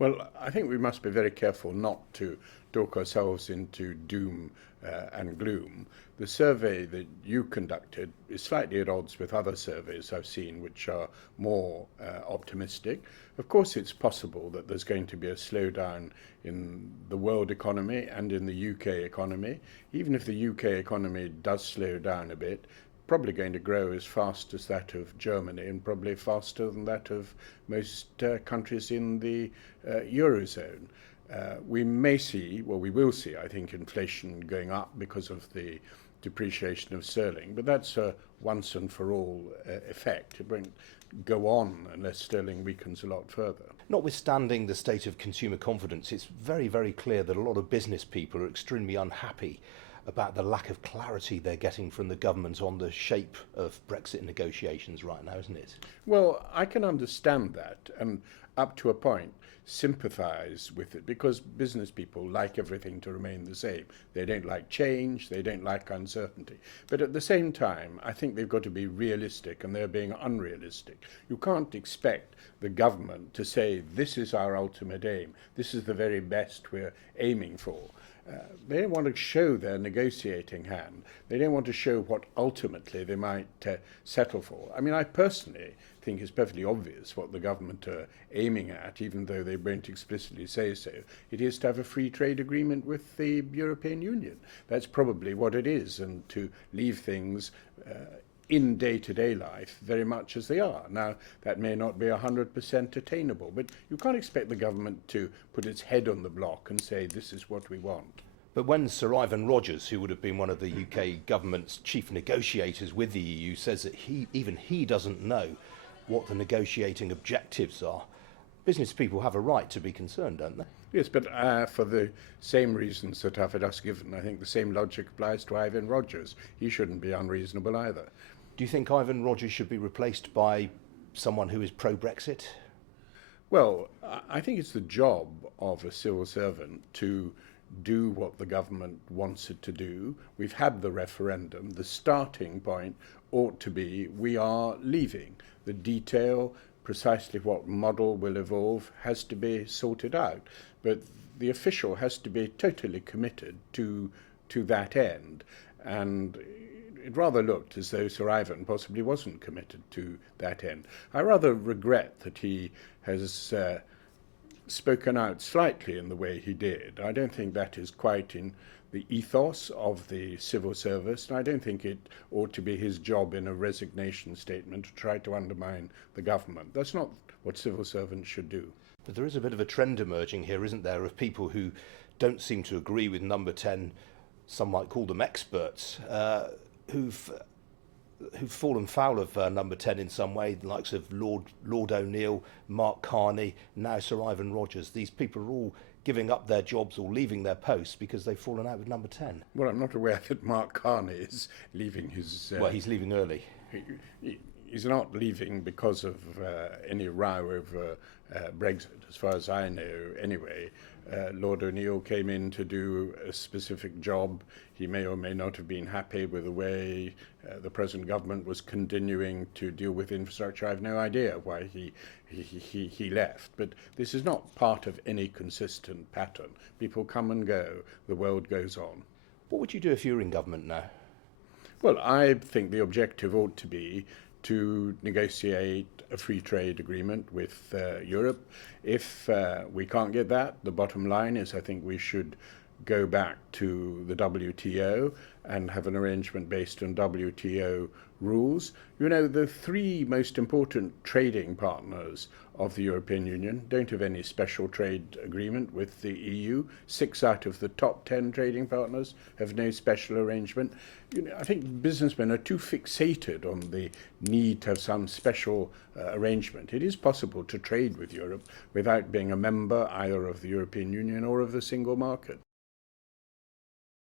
Well, I think we must be very careful not to talk ourselves into doom and gloom. The survey that you conducted is slightly at odds with other surveys I've seen which are more optimistic. Of course, it's possible that there's going to be a slowdown in the world economy and in the UK economy. Even if the UK economy does slow down a bit, probably going to grow as fast as that of Germany and probably faster than that of most countries in the Eurozone. We may see, well, we will see, I think, inflation going up because of the depreciation of sterling, but that's a once and for all effect. It won't go on unless sterling weakens a lot further. Notwithstanding the state of consumer confidence, it's very, very clear that a lot of business people are extremely unhappy about the lack of clarity they're getting from the government on the shape of Brexit negotiations right now, isn't it? Well, I can understand that and up to a point sympathise with it because business people like everything to remain the same. They don't like change, they don't like uncertainty. But at the same time, I think they've got to be realistic and they're being unrealistic. You can't expect the government to say this is our ultimate aim, this is the very best we're aiming for. They don't want to show their negotiating hand. They don't want to show what ultimately they might settle for. I mean, I personally think it's perfectly obvious what the government are aiming at, even though they won't explicitly say so. It is to have a free trade agreement with the European Union. That's probably what it is, and to leave things in day-to-day life very much as they are. Now, that may not be 100% attainable, but you can't expect the government to put its head on the block and say, this is what we want. But when Sir Ivan Rogers, who would have been one of the UK government's chief negotiators with the EU, says that even he doesn't know what the negotiating objectives are, business people have a right to be concerned, don't they? Yes, but for the same reasons that I've just given, I think the same logic applies to Ivan Rogers. He shouldn't be unreasonable either. Do you think Ivan Rogers should be replaced by someone who is pro-Brexit? Well, I think it's the job of a civil servant to do what the government wants it to do. We've had the referendum. The starting point ought to be we are leaving. The detail, precisely what model will evolve, has to be sorted out. But the official has to be totally committed to that end. And it rather looked as though Sir Ivan possibly wasn't committed to that end. I rather regret that he has spoken out slightly in the way he did. I don't think that is quite in the ethos of the civil service, and I don't think it ought to be his job in a resignation statement to try to undermine the government. That's not what civil servants should do. But there is a bit of a trend emerging here, isn't there, of people who don't seem to agree with Number 10, some might call them experts, who've fallen foul of Number 10 in some way, the likes of Lord O'Neill, Mark Carney, now Sir Ivan Rogers. These people are all giving up their jobs or leaving their posts because they've fallen out with Number 10. Well, I'm not aware that Mark Carney is leaving his... Well, he's leaving early. He's not leaving because of any row over Brexit, as far as I know anyway. Lord O'Neill came in to do a specific job. He may or may not have been happy with the way the present government was continuing to deal with infrastructure. I have no idea why he left. But this is not part of any consistent pattern. People come and go. The world goes on. What would you do if you were in government now? Well, I think the objective ought to be to negotiate a free trade agreement with Europe. If we can't get that, the bottom line is I think we should go back to the WTO and have an arrangement based on WTO rules. You know, the three most important trading partners of the European Union don't have any special trade agreement with the EU. 6 out of the top 10 trading partners have no special arrangement. You know, I think businessmen are too fixated on the need to have some special arrangement. It is possible to trade with Europe without being a member either of the European Union or of the single market.